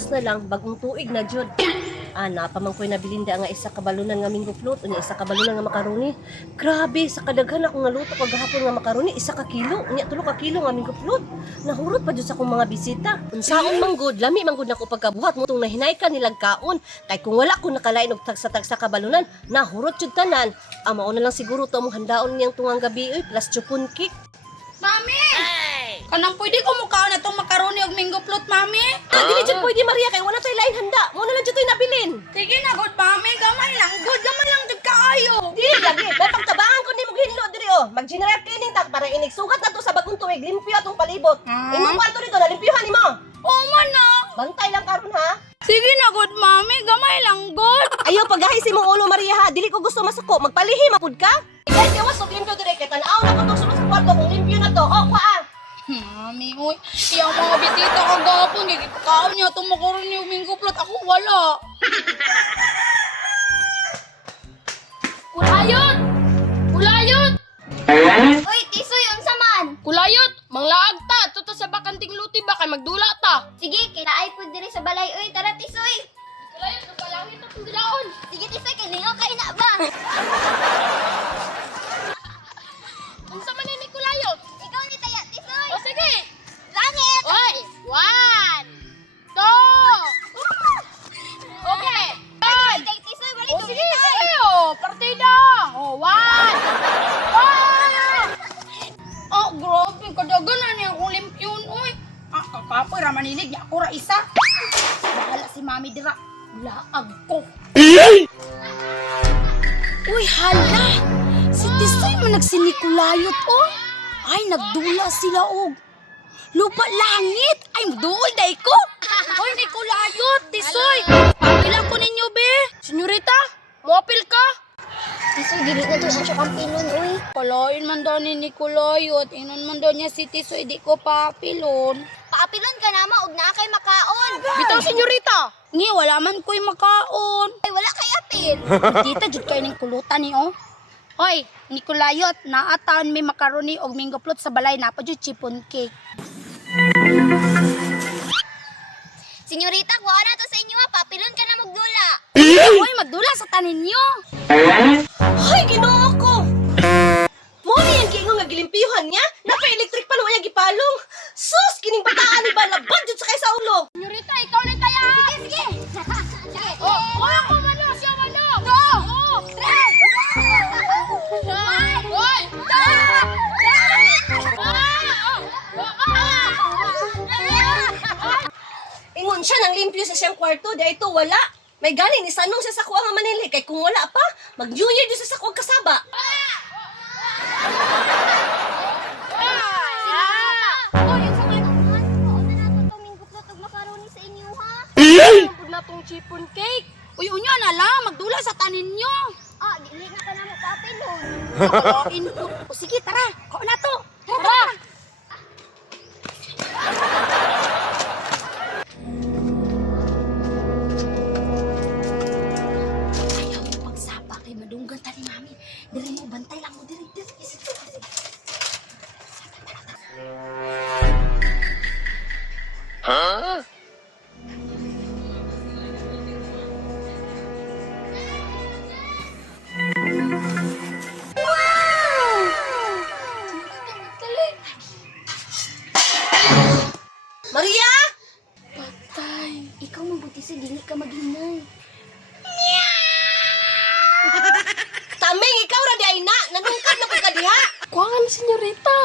oras na lang, bagong tuig na jud. Napamang ko'y nabilinda nga isa ka balunan nga minggo float, unya isa ka balunan nga makaroni. Grabe, sa kadaghan ako nga luto kagahapon nga makaroni, isa ka kilo, unya 3 ka kilo nga minggo float. Nahurot pa jud sa akong mga bisita. Unsaon manggod, lami manggod nako pagkabuhat mo tong nahinay ka nilag kaon. Kay kung wala ko nakalain og tagsa-tagsa ka balunan, nahurot jud tanan. Mao na lang siguro to mong handaon niyang tungang gabi plus chupon cake. Mami! Hey! Kanang pwede ko mukhaon na itong makaroni og minggo float, Mami? Dili jud pwede Maria kay wala tay lain handa. Mo na lang jud toy nabilin. Sige na, good, Mami. Gamay lang, good. Gamay lang jud kaayo. Dili lagi, bay pagtabangan ko nimo hinlo diri Mag-generate cleaning tak para inig sugat na to sa bagong tuig, limpyo atong palibot. Imong kwarto dito na limpyuhan nimo. Oo man na. Bantay lang karon ha. Sige na, good, Mami. Gamay lang, good. Ayaw paghahis imong ulo Maria ha. Dili ko gusto masuko. Magpalihi mapud ka. Ikay gawas og limpyo diri kay tan-aw na ko to sa kwarto kung limpyo na to. Kwa. Mami, uy. Iyang mga bisita kagapon. Gigipakaon niya itong makaroni og minggo float. Ako wala. Kulayot! Kulayot! Uy, tisoy, unsa man? Kulayot! Manglaag ta! Tuto sa bakanting luti ba kay magdula ta? Sige, kinaay po diri sa balay. Uy, tara tisoy. Kulayot! Napalangit akong gilaon! Sige tisoy, kay ningaw kay na ba? Unsa man ni Kulayot? Ikaw ni Taya, tisoy. O sige! Langit! Oy! 1 2 Okay! Ay, tisoy, balik O sige! Sige! O! Partida! O! 1 Oh, grabe. Kadagan na niya akong limpyon, uy. Kakapoy, ramanilig. Di ako ra isa. Bahala si Mami dira. Laag ko. Uy, hala! Si Tisoy man nagsinikulayot, oh. Ay, nagdula sila, og. Lupa langit! Ay, duol day ko! Uy, Nikulayot, Tisoy! Papilang ko ninyo, be! Senyorita! Moapil ka? Tisoy, dili na to ang syakang pilon, uy. Kalain man daw ni Nikulayot. Inon man daw niya si Tisoy, di ko papilon. Paapilon ka na og naa kay makaon. Bitaw, senyorita! Ni, wala man ko'y makaon. Ay, wala kay apil. Kita jud kayo ning kulutan ni, oh. Hoy, Nikulayot, naataon may makaroni og minggo float sa balay na pa jud chipon cake. Senyorita, kuha na to sa inyo ha. Papilon ka na magdula. Hoy, magdula sa tanin niyo. Ay, Ginoo ko. Mo ni yang giingon nga gilimpyuhan niya. Napa-electric pa naman yung gipalong. Sus, kining bataan ni ba labad jud sa kay sa ulo. Senyorita, ikaw na kaya! Sige, sige. Sige. Oh! Wala ko mano! Siya mano! Go! Oh! Tres! Hoy! Ingon siya nang limpyo sa siyang kwarto, di ito wala. May galing ni sanong siya sa kuha nga Manili kay kung wala pa, mag-New Year di sa kuha kasaba. Uy, unsa man? Kuha na nato to minggo float og makaroni sa inyo ha. Pud na tong chipon cake. Uy, unya na lang, magdula sa tanin niyo. Dili na ka na mo papilon. Kalain ko. O sige, tara. Kao na to. Tara. Ayaw mo pagsapa kay madunggan ta ni Mami. Diri mo, bantay lang mo. Diri. Maria! Patay. Ikaw mabuti sa dili ka maghinay. Taming ikaw ra di ay na, nanungkad na pud ka diha. Kuwangan, senyorita.